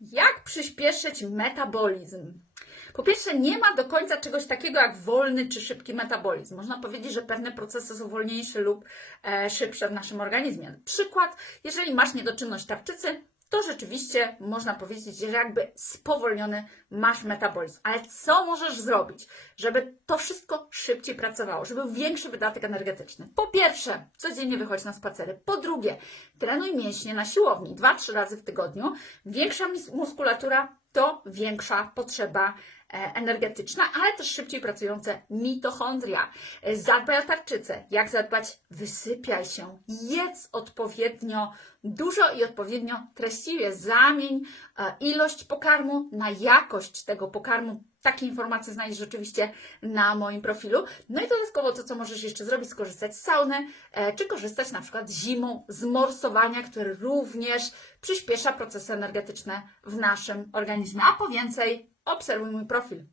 Jak przyspieszyć metabolizm? Po pierwsze, nie ma do końca czegoś takiego jak wolny czy szybki metabolizm. Można powiedzieć, że pewne procesy są wolniejsze lub e, szybsze w naszym organizmie. Przykład, jeżeli masz niedoczynność tarczycy, to rzeczywiście można powiedzieć, że jakby spowolniony masz metabolizm. Ale co możesz zrobić, żeby to wszystko szybciej pracowało, żeby był większy wydatek energetyczny? Po pierwsze, codziennie wychodź na spacery. Po drugie, trenuj mięśnie na siłowni 2-3 razy w tygodniu. Większa muskulatura to większa potrzeba energetyczna, ale też szybciej pracujące mitochondria. E, Zadbaj o tarczycę. Jak zadbać? Wysypiaj się. Jedz odpowiednio dużo i odpowiednio treściwie. Zamień e, ilość pokarmu na jakość tego pokarmu. Takie informacje znajdziesz oczywiście na moim profilu. No i dodatkowo to, co możesz jeszcze zrobić, skorzystać z sauny, e, czy korzystać na przykład zimą z morsowania, które również przyspiesza procesy energetyczne w naszym organizmie. A po więcej, Observe o meu perfil.